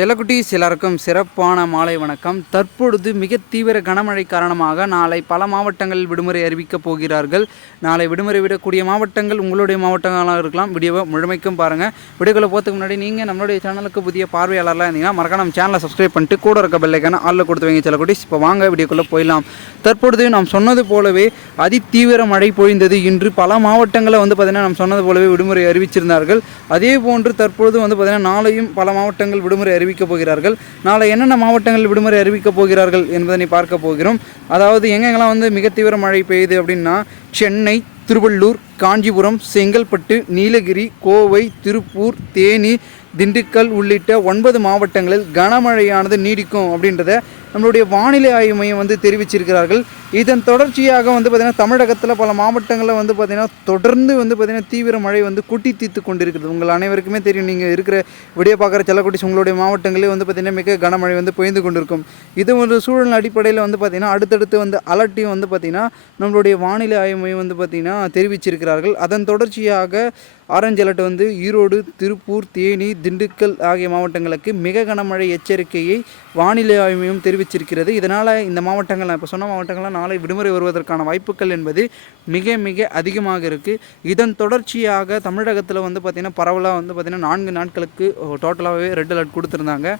செல்லக்குட்டீஸ் எல்லாருக்கும் சிறப்பான மாலை வணக்கம். தற்பொழுது மிக தீவிர கனமழை காரணமாக நாளை பல மாவட்டங்களில் விடுமுறை அறிவிக்கப் போகிறார்கள். நாளை விடுமுறை விடக்கூடிய மாவட்டங்கள் உங்களுடைய மாவட்டங்களாக இருக்கலாம். வீடியோவை முழுமைக்கும் பாருங்கள். வீடியோக்குள்ளே போகிறதுக்கு முன்னாடி நீங்கள் நம்மளுடைய சேனலுக்கு புதிய பார்வையாளர்களாக இருந்தீங்கன்னா மறக்காம நம்ம சேனலை சப்ஸ்கிரைப் பண்ணிட்டு கூட இருக்க பெல்லைக்கான ஆளில் கொடுத்து வைங்க செல்லக்குட்டீஸ். இப்போ வாங்க வீடியோக்குள்ளே போயிடலாம். தற்பொழுது நாம் சொன்னது போலவே அதிதீவிர மழை பொழிந்தது. இன்று பல மாவட்டங்களில் பார்த்திங்கன்னா நாம் சொன்னது போலவே விடுமுறை அறிவிச்சிருந்தார்கள். அதே போன்று தற்பொழுது பார்த்திங்கன்னா நாளையும் பல மாவட்டங்கள் விடுமுறை அறிவிக்கப் போகிறார்கள். நாளை என்னென்ன மாவட்டங்கள் விடுமுறை அறிவிக்கப் போகிறார்கள் என்பதனை பார்க்க போகிறோம். அதாவது எங்கெங்கெல்லாம் மிக தீவிர மழை பெய்யுது அப்படின்னா சென்னை, திருவள்ளூர், காஞ்சிபுரம், செங்கல்பட்டு, நீலகிரி, கோவை, திருப்பூர், தேனி, திண்டுக்கல் உள்ளிட்ட 9 மாவட்டங்களில் கனமழையானது நீடிக்கும் அப்படின்றத நம்மளுடைய வானிலை ஆய்வு மையம் தெரிவிச்சிருக்கிறார்கள். இதன் தொடர்ச்சியாக பார்த்திங்கன்னா தமிழகத்தில் பல மாவட்டங்களில் பார்த்திங்கன்னா தொடர்ந்து பார்த்திங்கன்னா தீவிர மழை கொட்டி தீர்த்து கொண்டிருக்கிறது. உங்கள் அனைவருக்குமே தெரியும். நீங்கள் இருக்கிற வீடியோ பார்க்குற செல்லக்குட்டீஸ் உங்களுடைய மாவட்டங்களே பார்த்திங்கன்னா மிக கனமழை பொய்ந்து கொண்டிருக்கும். இது ஒரு சூழல் அடிப்படையில் பார்த்திங்கன்னா அடுத்தடுத்து அலர்ட்டையும் பார்த்திங்கன்னா நம்மளுடைய வானிலை ஆய்வு மையம் பார்த்திங்கன்னா தெரிவிச்சிருக்கிறார்கள். அதன் தொடர்ச்சியாக ஆரஞ்சு அலர்ட் ஈரோடு, திருப்பூர், தேனி, திண்டுக்கல் ஆகிய மாவட்டங்களுக்கு மிக கனமழை எச்சரிக்கையை வானிலை ஆய்வு மையம் தெரிவிச்சிருக்கிறது. இதனால் இந்த மாவட்டங்கள் நான் இப்போ சொன்ன மாவட்டங்கள்லாம் நாளை விடுமுறை வருவதற்கான வாய்ப்புகள் என்பது மிக மிக அதிகமாக இருக்குது. இதன் தொடர்ச்சியாக தமிழகத்தில் பார்த்திங்கன்னா பரவலாக பார்த்திங்கன்னா 4 நாட்களுக்கு டோட்டலாகவே ரெட் அலர்ட் கொடுத்துருந்தாங்க.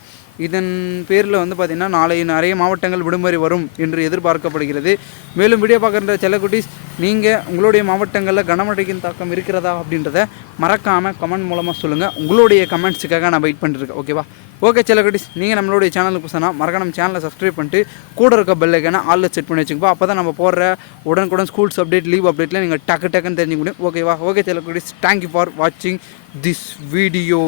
இதன் பேரில் பார்த்திங்கன்னா நாளை நிறைய மாவட்டங்கள் விடுமுறை வரும் என்று எதிர்பார்க்கப்படுகிறது. மேலும் வீடியோ பார்க்குற செல்லக்குட்டீஸ் நீங்கள் உங்களுடைய மாவட்டங்களில் கனமழையின் தாக்கம் இருக்கிறதா அப்படின்றத மறக்காமல் கமெண்ட் மூலமாக சொல்லுங்கள். உங்களுடைய கமெண்ட்ஸுக்காக நான் வெயிட் பண்ணிட்டுருக்கேன். ஓகேவா? ஓகே செல்லக்குட்டீஸ், நீங்கள் நம்மளுடைய சேனலுக்கு புதுசாக மறக்காம நம்ம சேனலை சப்ஸ்கிரைப் பண்ணிட்டு கூட இருக்க பெல்லைக்கான ஆளில் செட் பண்ணி வச்சுக்கோப்பா. அப்போ தான் நம்ம போடுற உடனுக்குடன் ஸ்கூல்ஸ் அப்டேட், லீவ் அப்டேட்டில் நீங்கள் டக்குன்னு தெரிஞ்சுக்க முடியும். ஓகேவா? ஓகே செல்லக்குட்டீஸ், தேங்க்யூ ஃபார் வாட்சிங் திஸ் வீடியோ.